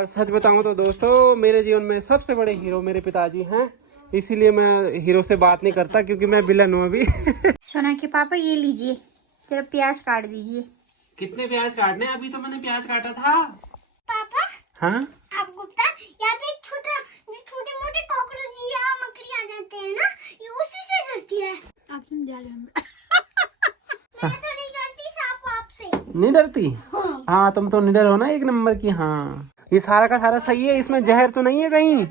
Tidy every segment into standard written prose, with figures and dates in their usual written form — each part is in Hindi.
और सच बताऊं तो दोस्तों, मेरे जीवन में सबसे बड़े हीरो मेरे पिताजी हैं। इसीलिए मैं हीरो से बात नहीं करता, क्योंकि मैं विलन हूँ अभी। सोना के पापा ये लीजिए, जरा प्याज काट दीजिए। कितने प्याज काटने? अभी तो मैंने प्याज काटा था। पापा, हाँ आप गुप्ता, यहाँ पे एक छोटे मोटे कॉकरोच या मकड़ी आ जाते हैं ना, ये उसी से डरती है। आप समझा रहे हैं? मैं तो नहीं डरती सांप वाप से। नहीं डरती? हाँ तुम तो निडर हो ना, एक नंबर की। हाँ ये सारा का सारा सही है, इसमें जहर तो नहीं है कहीं?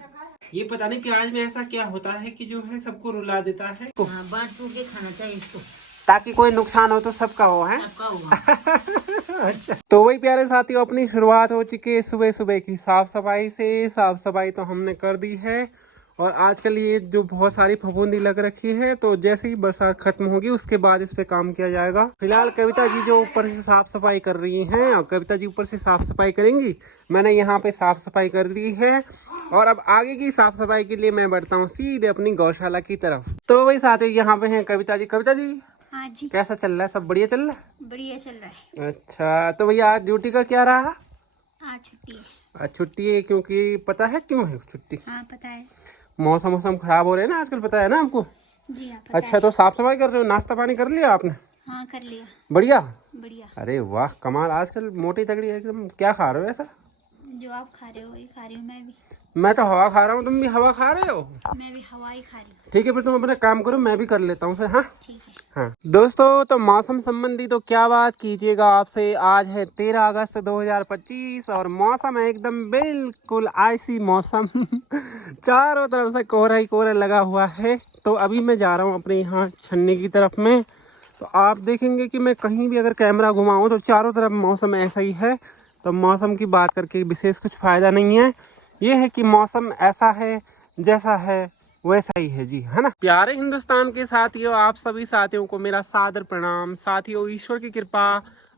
ये पता नहीं प्याज में ऐसा क्या होता है कि जो है सबको रुला देता है। बांट के खाना चाहिए इसको, ताकि कोई नुकसान हो तो सबका हो, है? सबका होगा। अच्छा, तो वही प्यारे साथियों, अपनी शुरुआत हो चुकी है सुबह सुबह की साफ सफाई से। साफ सफाई तो हमने कर दी है, और आजकल ये जो बहुत सारी फफूंदी लग रखी है, तो जैसे ही बरसात खत्म होगी उसके बाद इस पे काम किया जाएगा। फिलहाल कविता जी जो ऊपर से साफ सफाई कर रही हैं, और कविता जी ऊपर से साफ सफाई करेंगी, मैंने यहाँ पे साफ सफाई कर दी है। और अब आगे की साफ सफाई के लिए मैं बढ़ता हूँ सीधे अपनी गौशाला की तरफ। तो वही साथियों, यहाँ पे है कविता जी। कविता जी, हाँ जी, कैसा चल रहा है? सब बढ़िया चल रहा है? बढ़िया चल रहा है। अच्छा, तो भैया आज ड्यूटी का क्या रहा? आज छुट्टी है। आज छुट्टी है, क्योंकि पता है क्यों है छुट्टी? हाँ पता है मौसम खराब हो रहे हैं ना आजकल, पता है ना आपको? जी, हाँ पता अच्छा, है। तो साफ सफाई कर रहे हो? नाश्ता पानी कर लिया आपने? हाँ कर लिया। बढ़िया। बढ़िया। अरे वाह, कमाल। आजकल मोटी तगड़ी है एकदम। क्या खा रहे हो ऐसा? जो आप खा रहे हो वही खा रही हूँ मैं भी। मैं तो हवा खा रहा हूँ, तुम भी हवा खा रहे हो? मैं भी हवा ही खा रही हूँ। ठीक है, फिर तुम अपना काम करो, मैं भी कर लेता हूँ फिर। हाँ ठीक है। हाँ दोस्तों, तो मौसम संबंधी तो क्या बात कीजिएगा आपसे। आज है 13 अगस्त 2025 और मौसम है एकदम बिल्कुल आइसी मौसम। चारों तरफ से कोहरा ही कोहरा लगा हुआ है। तो अभी मैं जा रहा हूँ अपने यहाँ छन्नी की तरफ में। तो आप देखेंगे कि मैं कहीं भी अगर कैमरा घुमाऊँ तो चारों तरफ मौसम ऐसा ही है। तो मौसम की बात करके विशेष कुछ फ़ायदा नहीं है। ये है कि मौसम ऐसा है, जैसा है वैसा ही है जी, है ना। प्यारे हिंदुस्तान के साथियों, आप सभी साथियों को मेरा सादर प्रणाम। साथियों, ईश्वर की कृपा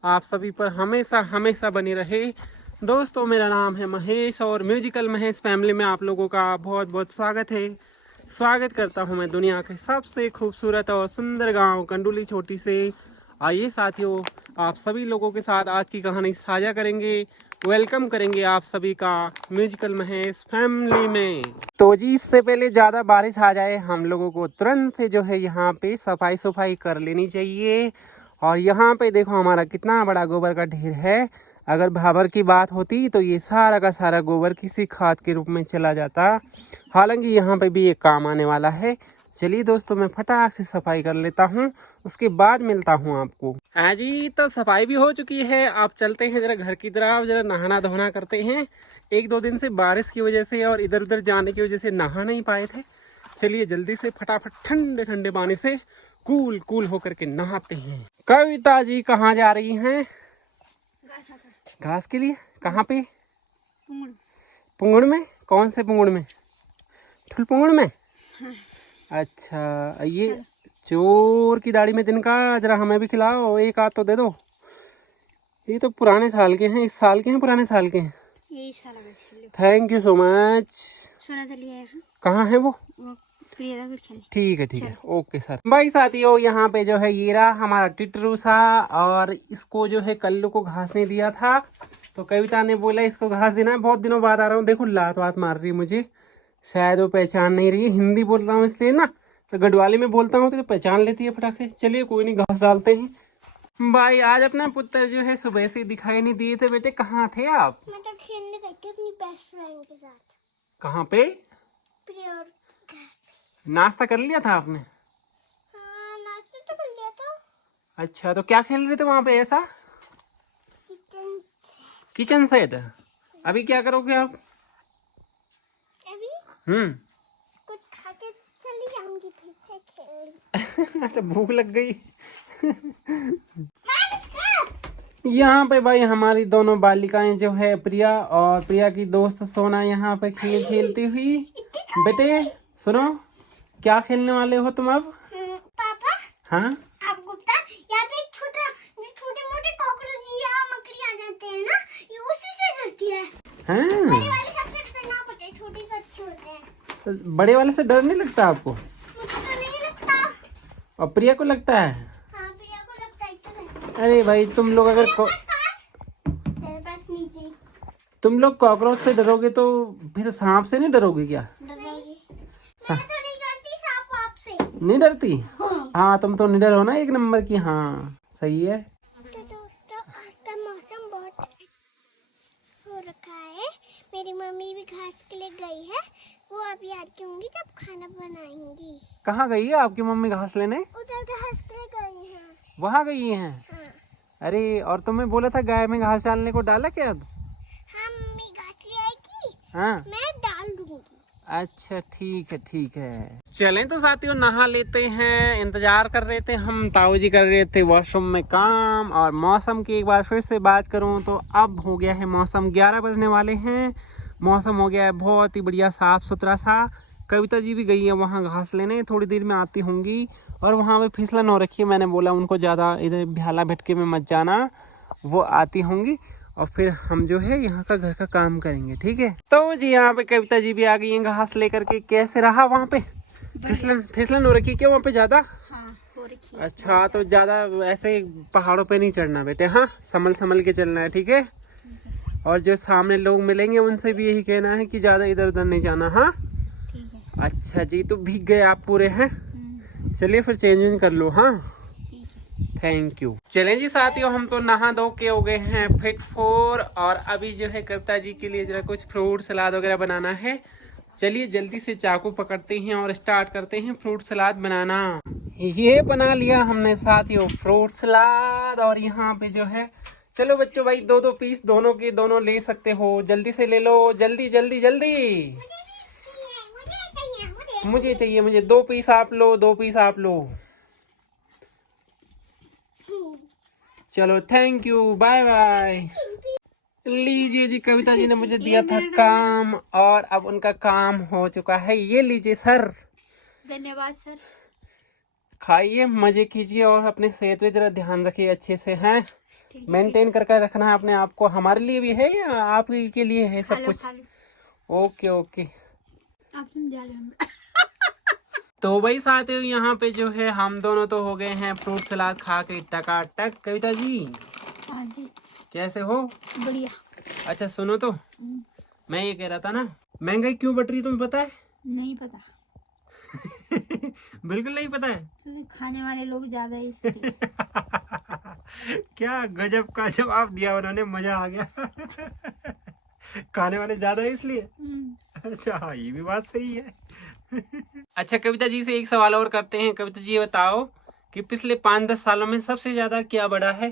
आप सभी पर हमेशा हमेशा बनी रहे। दोस्तों, मेरा नाम है महेश और म्यूजिकल महेश फैमिली में आप लोगों का बहुत बहुत स्वागत है। स्वागत करता हूं मैं दुनिया के सबसे खूबसूरत और सुंदर गांव कंडुली छोटी से। आइए साथियों, आप सभी लोगों के साथ आज की कहानी साझा करेंगे। वेलकम करेंगे आप सभी का म्यूजिकल महेश फैमिली में। तो जी, इससे पहले ज़्यादा बारिश आ जाए, हम लोगों को तुरंत से जो है यहाँ पे सफाई कर लेनी चाहिए। और यहाँ पे देखो हमारा कितना बड़ा गोबर का ढेर है। अगर भाबर की बात होती तो ये सारा का सारा गोबर किसी खाद के रूप में चला जाता। हालांकि यहाँ पे भी एक काम आने वाला है। चलिए दोस्तों, मैं फटाक से सफाई कर लेता हूँ, उसके बाद मिलता हूँ आपको। हाँ जी, तो सफाई भी हो चुकी है। आप चलते हैं जरा घर की तरफ, जरा नहाना धोना करते हैं। एक दो दिन से बारिश की वजह से और इधर उधर जाने की वजह से नहा नहीं पाए थे। चलिए जल्दी से फटाफट ठंडे ठंडे पानी से कूल होकर के नहाते हैं। कविता जी कहाँ जा रही हैं? घास के लिए? कहाँ पे? पुंगड़ में? कौन से पुंगड़ में? ठुल पुंगड़ में? अच्छा, ये चोर की दाढ़ी में तिनका, जरा हमें भी खिलाओ, एक आध तो दे दो। ये तो पुराने साल के हैं। इस साल के हैं, पुराने साल के हैं? यही साला बच्चे। Thank you so much. सोना तो लिया है। कहाँ है वो? प्रिया का खेल। ठीक है, ओके सर। भाई साथियों, यहाँ पे जो है ये रहा हमारा टिटरू सा, और इसको जो है कल्लू को घास नहीं दिया था, तो कविता ने बोला इसको घास देना है। बहुत दिनों बाद आ रहा हूँ, देखो लात वात मार रही है मुझे। शायद वो पहचान नहीं रही है, हिंदी बोल रहा हूँ इसलिए ना, तो गढ़वाली में बोलता हूँ तो पहचान लेती है फटाक से। चलिए कोई नहीं, घास डालते हैं। भाई आज अपना पुत्र जो है सुबह से दिखाई नहीं दिए थे। बेटे कहाँ थे आप? मैं तो खेलने गई थी अपनी बेस्ट फ्रेंड के साथ। कहाँ पे? प्रिया। नाश्ता कर लिया था आपने? हाँ, नाश्ता तो कर लिया था। अच्छा, तो क्या खेल रहे थे वहाँ पे ऐसा? Kitchen set. अभी क्या करोगे आप? अभी कुछ खा के चली जाऊंगी, फिर से खेल। अच्छा, भूख लग गई। यहाँ पे भाई हमारी दोनों बालिकाएं जो है प्रिया और प्रिया की दोस्त सोना यहाँ पे खेल खेलती हुई। बेटे सुनो, क्या खेलने वाले हो तुम अब? पापा, हाँ आप गुप्ता, यहाँ पे एक छोटे मोटे कॉकरोच या मकड़ी आ जाते हैं ना, ये उसी से डरती है। हाँ, बड़े वाले सबसे खतरनाक होते हैं, छोटे तो अच्छे होते हैं। तो बड़े वाले से डर नहीं लगता आपको? मुझे तो नहीं लगता। और प्रिया को लगता है? हाँ, प्रिया को लगता है तो नहीं। अरे भाई तुम लोग अगर मेरे पास नीचे। तुम लोग कॉकरोच से डरोगे तो फिर सांप से नहीं डरोगे क्या? डरोगी? मैं तो नहीं डरती सांप आपसे। नहीं डरती? हाँ। हाँ तुम तो निडर हो ना, एक नंबर की। हाँ सही है। तो दोस्तों आज का मौसम बहुत हो रखा है। मेरी मम्मी भी घास के लिए गई है, वो अभी आती होंगी जब खाना बनाएंगी। कहाँ गई है आपकी मम्मी घास लेने? उधर घास के लिए गई हैं। वहाँ गई हैं? हाँ। अरे और तुम्हें बोला था गाय में घास डालने को, डाला क्या अब? हाँ मम्मी घास ले आएगी, हाँ मैं डाल दूंगी। अच्छा ठीक है ठीक है। चलें तो साथियों नहा लेते हैं। इंतजार कर रहे थे हम, ताऊ जी कर रहे थे वॉशरूम में काम। और मौसम की एक बार फिर से बात करूं तो अब हो गया है मौसम, 11 बजने वाले हैं। मौसम हो गया है बहुत ही बढ़िया साफ सुथरा सा। कविता जी भी गई है वहाँ घास लेने, थोड़ी देर में आती होंगी। और वहाँ पे फिसलन हो रखी है, मैंने बोला उनको ज़्यादा इधर भ्याला भटके में मत जाना, वो आती होंगी। और फिर हम जो है यहाँ का घर का काम करेंगे, ठीक है। तो जी यहाँ पे कविता जी भी आ गई हैं घास लेकर के। कैसे रहा वहाँ पे? फिसलन हो रखी है क्या वहाँ पे ज़्यादा? हाँ हो रखी है। अच्छा तो ज़्यादा ऐसे पहाड़ों पे नहीं चढ़ना बेटे, हाँ संभल संभल के चलना है, ठीक है। और जो सामने लोग मिलेंगे उनसे भी यही कहना है कि ज़्यादा इधर उधर नहीं जाना, हाँ ठीक है। अच्छा जी। तो भीग गए आप पूरे हैं? चलिए फिर चेंज कर लो, हाँ थैंक यू। चलें जी साथियों हम तो नहा धो के हो गए हैं फिट फोर। और अभी जो है कविता जी के लिए जरा कुछ फ्रूट सलाद वगैरह बनाना है। चलिए जल्दी से चाकू पकड़ते हैं और स्टार्ट करते हैं फ्रूट सलाद बनाना। ये बना लिया हमने साथियों फ्रूट सलाद। और यहाँ पे जो है, चलो बच्चों भाई 2-2 पीस दोनों के दोनों ले सकते हो, जल्दी से ले लो, जल्दी जल्दी जल्दी। मुझे चाहिए, मुझे 2 पीस आप लो, 2 पीस आप लो। चलो थैंक यू, बाय बाय। लीजिए जी, कविता जी ने मुझे दिया था काम और अब उनका काम हो चुका है। ये लीजिए सर। धन्यवाद सर। खाइए, मजे कीजिए और अपने सेहत पे जरा ध्यान रखिए अच्छे से, हैं मेंटेन करके रखना है अपने आप को। हमारे लिए भी है या आप के लिए है सब कुछ? Okay okay. आप समझा लो। तो भाई साथियों यहाँ पे जो है हम दोनों तो हो गए हैं फ्रूट सलाद खा के टकाटक। कविता जी हाँ जी कैसे हो? बढ़िया। अच्छा सुनो तो, मैं ये कह रहा था ना, महंगाई क्यों बढ़ रही है तुम्हें पता है? नहीं पता। बिल्कुल नहीं पता है। क्योंकि खाने वाले लोग ज्यादा है इसलिए। क्या गजब का जवाब दिया उन्होंने, मजा आ गया। खाने वाले ज्यादा है इसलिए। अच्छा हाँ ये भी बात सही है। अच्छा कविता जी से एक सवाल और करते हैं। कविता जी बताओ कि पिछले 5-10 सालों में सबसे ज्यादा क्या बढ़ा है?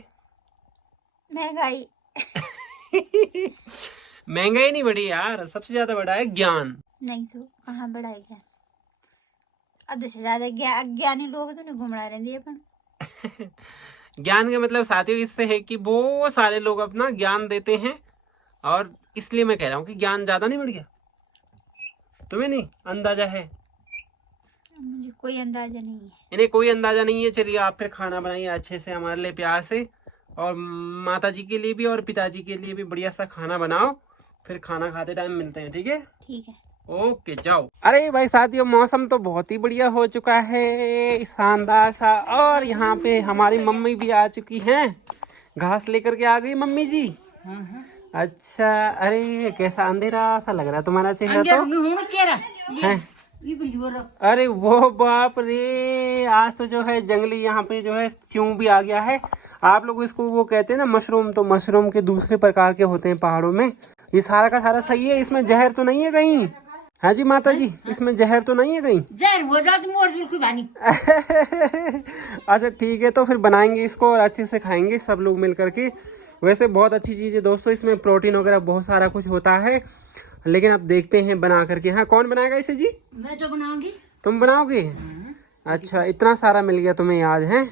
महंगाई। महंगाई नहीं बढ़ी यार, सबसे ज्यादा बढ़ा है ज्ञान। नहीं तो कहाँ बढ़ा है ज्ञान? अध से ज्यादा अज्ञानी लोग तो नहीं घूम रहे हैं अपन। ज्ञान का मतलब साथियों इससे है कि बहुत सारे लोग अपना ज्ञान देते हैं, और इसलिए मैं कह रहा हूँ कि ज्ञान ज्यादा नहीं बढ़ गया। तुम्हें नहीं अंदाजा है? मुझे कोई अंदाजा नहीं है। इन्हें कोई अंदाजा नहीं है। चलिए आप फिर खाना बनाइए अच्छे से हमारे लिए प्यार से, और माता जी के लिए भी और पिताजी के लिए भी बढ़िया सा खाना बनाओ। फिर खाना खाते टाइम मिलते हैं, ठीक है? ठीक है। ओके जाओ। अरे भाई साथियों मौसम तो बहुत ही बढ़िया हो चुका है, शानदार सा। और यहाँ पे हमारी मम्मी भी आ चुकी हैं, घास लेकर के आ गई मम्मी जी। अच्छा अरे कैसा अंधेरा सा लग रहा है तुम्हारा चेहरा तो है। अरे वो बाप रे, आज तो जो है जंगली यहाँ पे जो है च्यों भी आ गया है। आप लोग इसको वो कहते हैं ना मशरूम, तो मशरूम के दूसरे प्रकार के होते हैं पहाड़ों में। ये सारा का सारा सही है, इसमें जहर तो नहीं है कहीं? हाँ जी माता जी, इसमें जहर तो नहीं है कहीं? जहर हो जाती मोर बिल्कुल बानी। अच्छा ठीक है, तो फिर बनाएंगे इसको और अच्छे से खाएंगे सब लोग मिल करके। वैसे बहुत अच्छी चीज़ है दोस्तों, इसमें प्रोटीन वगैरह बहुत सारा कुछ होता है। लेकिन अब देखते हैं बना करके। हाँ कौन बनाएगा इसे जी? मैं तो बनाऊंगी। तुम बनाओगे? अच्छा इतना सारा मिल गया तुम्हें आज है?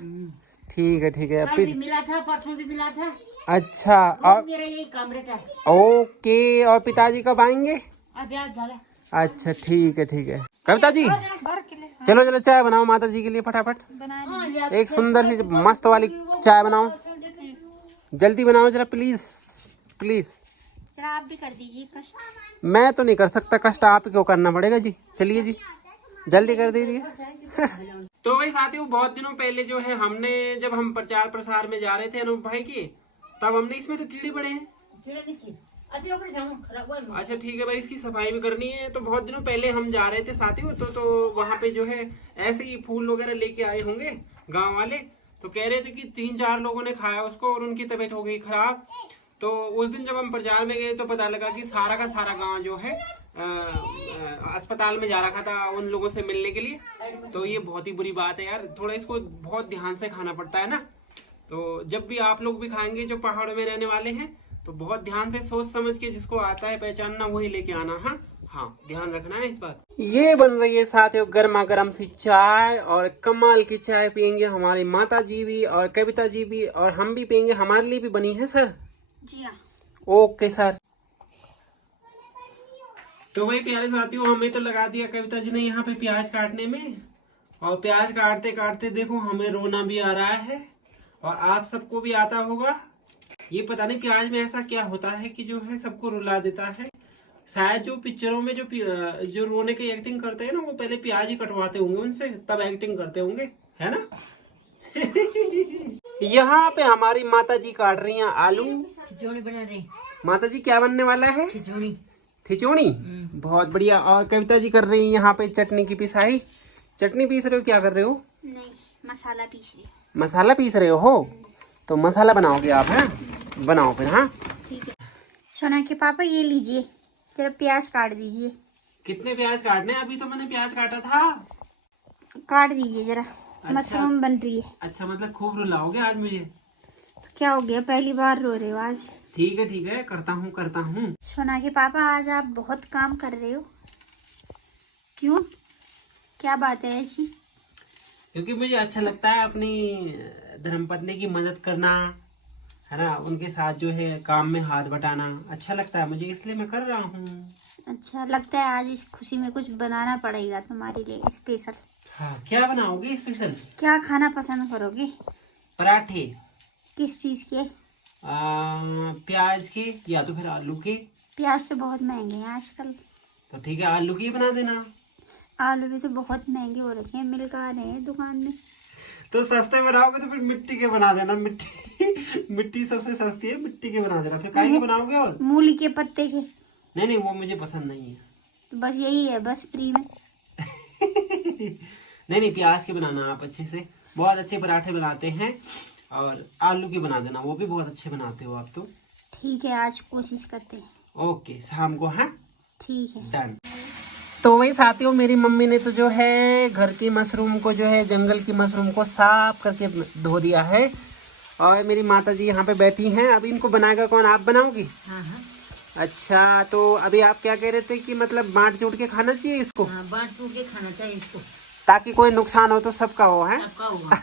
ठीक है ठीक है। कल भी मिला था, परसों भी मिला था। अच्छा और मेरा यही काम रहता है। ओके, और पिताजी कब आएंगे? अब याद झाला। अच्छा ठीक है ठीक है। कविता जी चलो चलो चाय बनाओ माता जी के लिए फटाफट। एक सुंदर सी मस्त वाली चाय बनाओ, जल्दी बनाओ जरा प्लीज प्लीज। जरा आप भी कर दीजिए कष्ट। मैं तो नहीं कर सकता कष्ट, आप क्यों करना पड़ेगा जी। चलिए जी जल्दी कर दीजिए। तो भाई साथियों बहुत दिनों पहले जो है हमने, जब हम प्रचार प्रसार में जा रहे थे अनूप भाई की, तब हमने इसमें तो कीड़े पड़े हैं। अच्छा ठीक है भाई, इसकी सफाई भी करनी है। तो बहुत दिनों पहले हम जा रहे थे साथियों, तो वहाँ पे जो है ऐसे ही फूल वगैरह लेके आए होंगे गांव वाले। तो कह रहे थे कि 3-4 लोगों ने खाया उसको और उनकी तबीयत हो गई खराब। तो उस दिन जब हम प्रचार में गए तो पता लगा कि सारा का सारा गांव जो है अस्पताल में जा रखा था उन लोगों से मिलने के लिए। तो ये बहुत ही बुरी बात है यार, थोड़ा इसको बहुत ध्यान से खाना पड़ता है ना। तो जब भी आप लोग भी खाएंगे जो पहाड़ में रहने वाले हैं, तो बहुत ध्यान से सोच समझ के जिसको आता है पहचानना वही लेके आना। हाँ हाँ, ध्यान रखना है इस बात। ये बन रही है साथियों गर्मा गर्म सी चाय, और कमाल की चाय पियेंगे हमारी माता जी भी और कविता जी भी, और हम भी पियेंगे। हमारे लिए भी बनी है सर? जी हाँ। Okay sir. तो वही प्यारे साथियों, हमें तो लगा दिया कविता जी ने यहाँ पे प्याज काटने में, और प्याज काटते काटते देखो हमें रोना भी आ रहा है, और आप सबको भी आता होगा। ये पता नहीं प्याज में ऐसा क्या होता है कि जो है सबको रुला देता है। शायद जो पिक्चरों में जो रोने की एक्टिंग करते हैं ना, वो पहले प्याज ही कटवाते होंगे उनसे, तब एक्टिंग करते होंगे, है ना। यहाँ पे हमारी माता जी काट रही हैं आलू। खिचड़ी बना रही। माता जी क्या बनने वाला है? खिचड़ी। खिचड़ी, बहुत बढ़िया। और कविता जी कर रही है यहाँ पे चटनी की पिसाई। चटनी पीस रहे हो? क्या कर रहे हो? नहीं, मसाला पीस रही। मसाला पीस रहे हो? तो मसाला बनाओगे आप? हैं, बनाओ फिर। हाँ ठीक है। सोना के पापा ये लीजिए, जरा प्याज काट दीजिए। कितने प्याज काटने? अभी तो मैंने प्याज काटा था। काट दीजिए जरा। अच्छा। मशरूम बन रही है। अच्छा, मतलब खूब रुलाओगे आज मुझे? तो क्या हो गया, पहली बार रो रहे हो आज? ठीक है, करता हूँ। सोना के पापा आज आप बहुत काम कर रहे हो, क्यों, क्या बात है ऐसी? क्योंकि मुझे अच्छा लगता है अपनी धर्मपत्नी की मदद करना, है ना। उनके साथ जो है काम में हाथ बटाना अच्छा लगता है मुझे, इसलिए मैं कर रहा हूँ। अच्छा लगता है आज इस खुशी में कुछ बनाना पड़ेगा तुम्हारे लिए स्पेशल। हाँ, क्या बनाओगे स्पेशल? क्या खाना पसंद करोगे? पराठे। किस चीज के? प्याज के या तो फिर आलू के। प्याज तो बहुत महंगे हैं आजकल। तो ठीक है, आलू के बना देना। आलू भी तो बहुत महंगे हो रखे हैं, मिल कहाँ रहे हैं दुकान में। तो सस्ते बनाओगे तो फिर मिट्टी के बना देना। मिट्टी सबसे सस्ती है, मिट्टी के बना देना। फिर काहे के बनाओगे? और मूली के पत्ते के? नहीं, वो मुझे पसंद नहीं है। तो बस यही है, बस फ्री में। नहीं, प्याज के बनाना आप अच्छे से। बहुत अच्छे पराठे बनाते हैं। और आलू के बना देना, वो भी बहुत अच्छे बनाते हो आप तो। ठीक है, आज कोशिश करते हैं। ओके, शाम को। हाँ ठीक है, डन। तो वही साथियों, मेरी मम्मी ने तो जो है घर की मशरूम को, जो है जंगल की मशरूम को साफ करके धो दिया है, और मेरी माता जी यहाँ पे बैठी हैं। अभी इनको बनाएगा कौन? आप बनाओगी? हाँ। अच्छा, तो अभी आप क्या कह रहे थे कि मतलब बांट चूट के खाना चाहिए इसको? हाँ, बांट चूट के खाना चाहिए इसको, ताकि कोई नुकसान हो तो सबका हो, है? सबका होगा।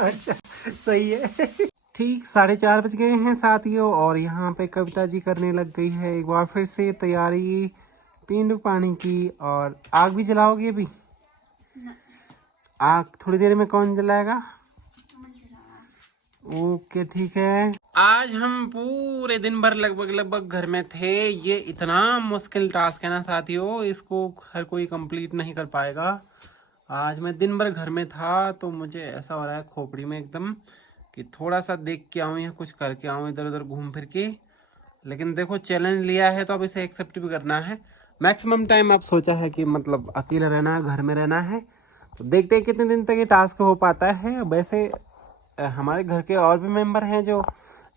अच्छा, सही है। ठीक 4:30 बज गए हैं साथियों, और यहाँ पे कविता जी करने लग गई है एक बार फिर से तैयारी पींड पानी की। और आग भी जलाओगे अभी? आग थोड़ी देर में कौन जलाएगा? ओके ठीक है। आज हम पूरे दिन भर लगभग घर में थे। ये इतना मुश्किल टास्क है ना साथियों, इसको हर कोई कंप्लीट नहीं कर पाएगा। आज मैं दिन भर घर में था, तो मुझे ऐसा हो रहा है खोपड़ी में एकदम कि थोड़ा सा देख के आऊँ या कुछ करके आऊँ इधर उधर घूम फिर के। लेकिन देखो चैलेंज लिया है तो अब इसे एक्सेप्ट भी करना है। मैक्सिमम टाइम आप सोचा है कि मतलब अकेला रहना है, घर में रहना है। तो देखते हैं कितने दिन तक ये टास्क हो पाता है। वैसे हमारे घर के और भी मेंबर हैं जो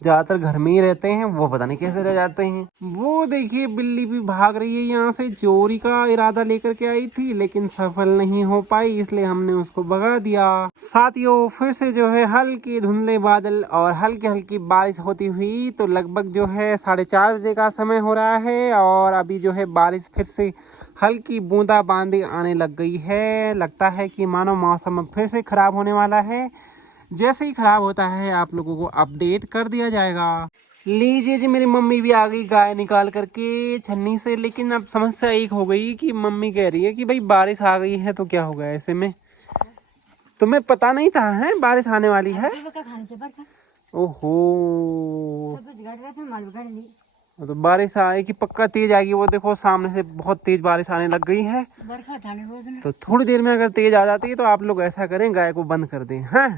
ज़्यादातर घर में ही रहते हैं, वो पता नहीं कैसे रह जाते हैं। वो देखिए बिल्ली भी भाग रही है यहाँ से, चोरी का इरादा लेकर के आई थी लेकिन सफल नहीं हो पाई, इसलिए हमने उसको भगा दिया। साथियों फिर से जो है हल्के धुंधले बादल और हल्की हल्की बारिश होती हुई। तो लगभग जो है 4:30 बजे का समय हो रहा है, और अभी जो है बारिश फिर से हल्की बूंदाबांदी आने लग गई है। लगता है कि मानो मौसम फिर से खराब होने वाला है। जैसे ही खराब होता है आप लोगों को अपडेट कर दिया जाएगा। लीजिए जी, मेरी मम्मी भी आ गई गाय निकाल करके छन्नी से। लेकिन अब समस्या एक हो गई कि मम्मी कह रही है कि भाई बारिश आ गई है तो क्या होगा ऐसे में? तुम्हें पता नहीं था है बारिश आने वाली है? ओहो, तो बारिश आएगी पक्का, तेज आएगी। वो देखो सामने से बहुत तेज बारिश आने लग गई है। तो थोड़ी देर में अगर तेज आ जाती है तो आप लोग ऐसा करें, गाय को बंद कर दें। हाँ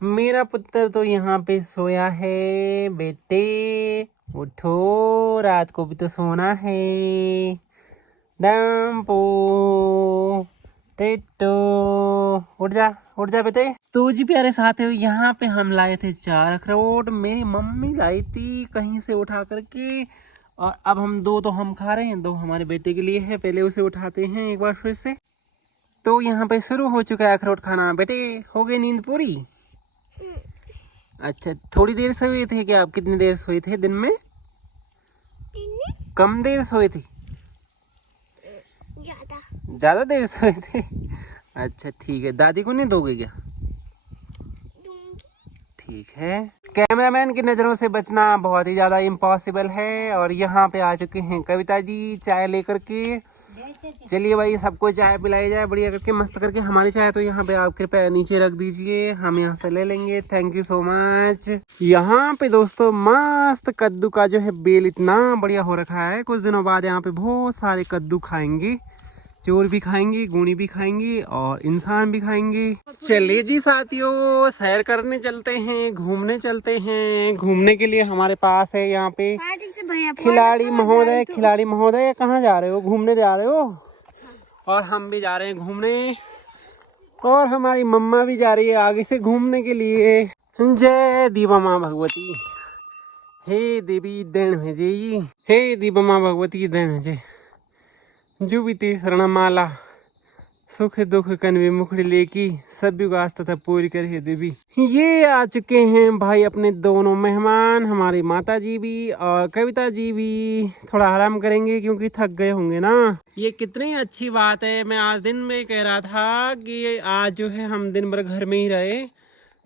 मेरा पुत्र तो यहाँ पे सोया है। बेटे उठो, रात को भी तो सोना है। डम्पो टेटो, उठ जा बेटे। तो जी प्यारे साथियों, यहाँ पे हम लाए थे 4 अखरोट। मेरी मम्मी लाई थी कहीं से उठा करके, और अब हम 2 तो हम खा रहे हैं, 2 हमारे बेटे के लिए है। पहले उसे उठाते हैं एक बार फिर से। तो यहाँ पे शुरू हो चुका है अखरोट खाना। बेटे हो गई नींद पूरी? अच्छा, थोड़ी देर सोए थे क्या आप? कितनी देर सोए थे दिन में? कम देर सोए थे? ज्यादा देर सोए थे? अच्छा ठीक है, दादी को नहीं दोगे क्या? ठीक है। कैमरामैन की नजरों से बचना बहुत ही ज्यादा इम्पॉसिबल है। और यहाँ पे आ चुके हैं कविता जी चाय लेकर के। चलिए भाई, सबको चाय पिलाई जाए बढ़िया करके, मस्त करके। हमारी चाय तो यहाँ पे आप कृपया नीचे रख दीजिए, हम यहाँ से ले लेंगे। Thank you so much. यहाँ पे दोस्तों मस्त कद्दू का जो है बेल इतना बढ़िया हो रखा है। कुछ दिनों बाद यहाँ पे बहुत सारे कद्दू खाएंगे। चोर भी खाएंगे, गुणी भी खाएंगे, और इंसान भी खाएंगे। चलिए जी साथियों, सैर करने चलते हैं, घूमने चलते हैं। घूमने के लिए हमारे पास है यहाँ पे खिलाड़ी महोदय। खिलाड़ी महोदय कहाँ जा रहे हो? घूमने जा रहे हो? और हम भी जा रहे हैं घूमने, और हमारी मम्मा भी जा रही है आगे से घूमने के लिए। जय दीवा माँ भगवती, हे देवी दैन है जय, हे दीवा माँ भगवती दैन है जय। जुबिते शरणमाला, सुख दुख कन्वे मुखड़ी लेकी, सब युगास तथा पूरी करे देवी। ये आ चुके हैं भाई अपने दोनों मेहमान, हमारी माता जी भी और कविता जी भी। थोड़ा आराम करेंगे क्योंकि थक गए होंगे ना। ये कितनी अच्छी बात है। मैं आज दिन में कह रहा था कि आज जो है हम दिन भर घर में ही रहे,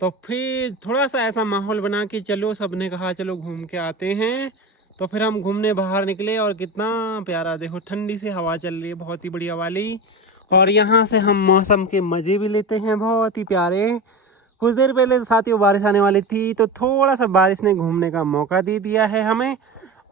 तो फिर थोड़ा सा ऐसा माहौल बना कि चलो, सबने कहा चलो घूम के आते हैं। तो फिर हम घूमने बाहर निकले, और कितना प्यारा देखो, ठंडी सी हवा चल रही है बहुत ही बढ़िया वाली। और यहाँ से हम मौसम के मज़े भी लेते हैं, बहुत ही प्यारे। कुछ देर पहले साथियों बारिश आने वाली थी, तो थोड़ा सा बारिश ने घूमने का मौका दे दिया है हमें।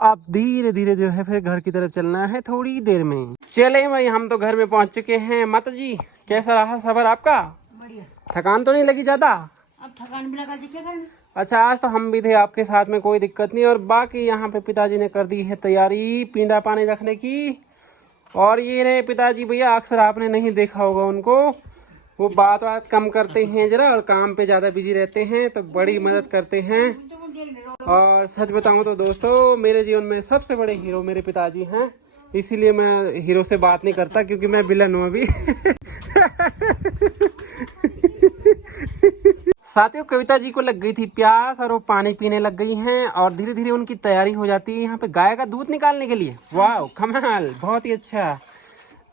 अब धीरे धीरे जो है फिर घर की तरफ चलना है थोड़ी देर में। चले भाई, हम तो घर में पहुँच चुके हैं। माता जी कैसा रहा सफर आपका? बढ़िया। थकान तो नहीं लगी ज़्यादा? अब थकान भी लगा दी क्या करना। अच्छा, आज तो हम भी थे आपके साथ में, कोई दिक्कत नहीं। और बाकी यहाँ पे पिताजी ने कर दी है तैयारी पींदा पानी रखने की। और ये रहे पिताजी भैया, अक्सर आपने नहीं देखा होगा उनको, वो बात कम करते हैं जरा, और काम पे ज़्यादा बिजी रहते हैं, तो बड़ी मदद करते हैं। और सच बताऊँ तो दोस्तों, मेरे जीवन में सबसे बड़े हीरो मेरे पिताजी हैं। इसीलिए मैं हीरो से बात नहीं करता, क्योंकि मैं विलन हूँ अभी। साथियों, कविता जी को लग गई थी प्यास, और वो पानी पीने लग गई हैं, और धीरे धीरे उनकी तैयारी हो जाती है यहाँ पे गाय का दूध निकालने के लिए। वाह कमाल, बहुत ही अच्छा।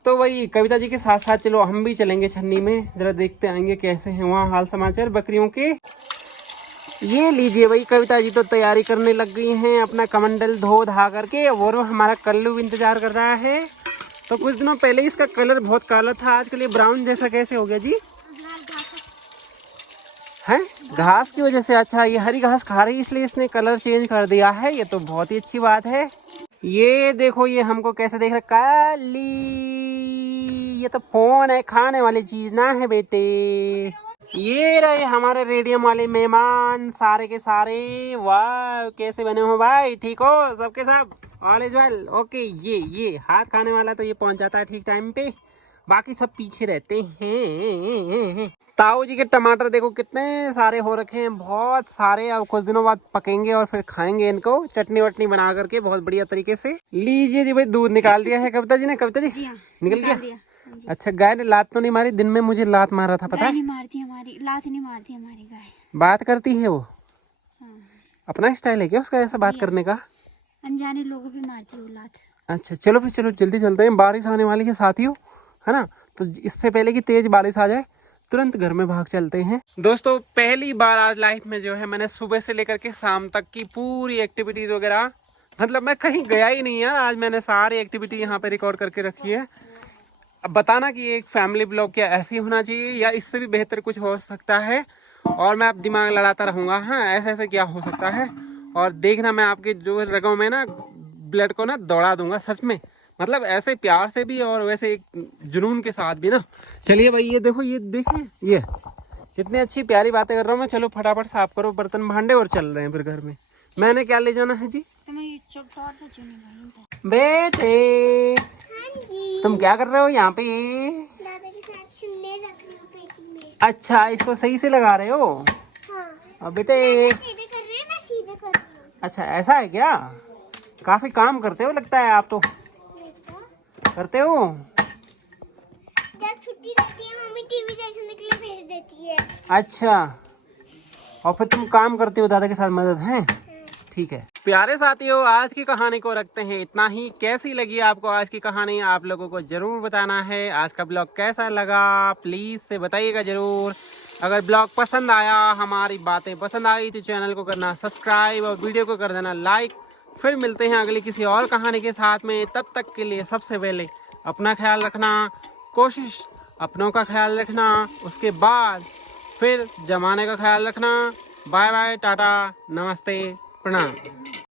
तो वही कविता जी के साथ साथ चलो हम भी चलेंगे छन्नी में, जरा देखते आएंगे कैसे हैं वहाँ हाल समाचार बकरियों के। ये लीजिए भाई, कविता जी तो तैयारी करने लग गई हैं अपना कमंडल धो धा करके, और हमारा कल्लू भी इंतजार कर रहा है। तो कुछ दिनों पहले इसका कलर बहुत काला था, आजकल ये ब्राउन जैसा कैसे हो गया जी? है घास की वजह से? अच्छा, ये हरी घास खा रही इसलिए इसने कलर चेंज कर दिया है। ये तो बहुत ही अच्छी बात है। ये देखो, ये हमको कैसे देख रहा, काली, ये तो फोन है, खाने वाली चीज ना है बेटे। ये रहे हमारे रेडियम वाले मेहमान सारे के सारे। वाह कैसे बने हो भाई? ठीक हो सबके सब? All is well? ओके। ये हाथ खाने वाला तो ये पहुंच जाता है ठीक टाइम पे, बाकी सब पीछे रहते हैं। ताऊ जी के टमाटर देखो कितने सारे हो रखे हैं, बहुत सारे। अब कुछ दिनों बाद पकेंगे और फिर खाएंगे इनको चटनी वटनी बना करके बहुत बढ़िया तरीके से। लीजिए जी भाई, दूध निकाल दिया है कविता जी ने। कविता जी निकल गया? अच्छा, गाय ने लात तो नहीं मारी? दिन में मुझे लात मारा था, पता है? नहीं मारती हमारी, लात नहीं मारती हमारी गाय। बात करती है वो? अपना स्टाइल है क्या उसका ऐसा बात करने का? अनजाने लोगों भी मारती है लात। अच्छा चलो फिर, चलो जल्दी चलते हैं, बारिश आने वाली है साथियों, है ना? तो इससे पहले कि तेज बारिश आ जाए तुरंत घर में भाग चलते हैं। दोस्तों, पहली बार आज लाइफ में जो है मैंने सुबह से लेकर के शाम तक की पूरी एक्टिविटीज वगैरह, मतलब मैं कहीं गया ही नहीं यार। आज मैंने सारी एक्टिविटी यहाँ पे रिकॉर्ड करके रखी है। अब बताना कि एक फैमिली ब्लॉग क्या ऐसे ही होना चाहिए या इससे भी बेहतर कुछ हो सकता है। और मैं अब दिमाग लड़ाता रहूँगा, हाँ ऐसे ऐसे क्या हो सकता है। और देखना, मैं आपके जो रगों में ना ब्लड को ना दौड़ा दूंगा सच में, मतलब ऐसे प्यार से भी और वैसे एक जुनून के साथ भी ना। चलिए भाई, ये देखो, ये देखें, ये कितनी अच्छी प्यारी बातें कर रहा हूँ मैं। चलो फटाफट साफ करो बर्तन भांडे और चल रहे हैं फिर घर में। मैंने क्या ले जाना है जी? बेटे हाँ जी। तुम क्या कर रहे हो यहाँ पे? दादा के साथ छिलने रख रही हूँ पेटी में। अच्छा इसको सही से लगा रहे हो? हाँ। अब बेटे सीधे कर रहे हैं, मैं सीधे कर रही हूँ। अच्छा ऐसा है क्या? काफी काम करते हो लगता है आप तो। बेटा, करते हो? जब छुट्टी रहती है मम्मी टीवी देखने के लिए भेज देती है। अच्छा और फिर तुम काम करते हो दादा के साथ मदद है? ठीक है प्यारे साथियों, आज की कहानी को रखते हैं इतना ही। कैसी लगी आपको आज की कहानी आप लोगों को जरूर बताना है। आज का ब्लॉग कैसा लगा प्लीज से बताइएगा जरूर। अगर ब्लॉग पसंद आया, हमारी बातें पसंद आई तो चैनल को करना सब्सक्राइब और वीडियो को कर देना लाइक। फिर मिलते हैं अगली किसी और कहानी के साथ में। तब तक के लिए सबसे पहले अपना ख्याल रखना, कोशिश अपनों का ख्याल रखना, उसके बाद फिर जमाने का ख्याल रखना। बाय बाय, टाटा, नमस्ते, प्रणाम।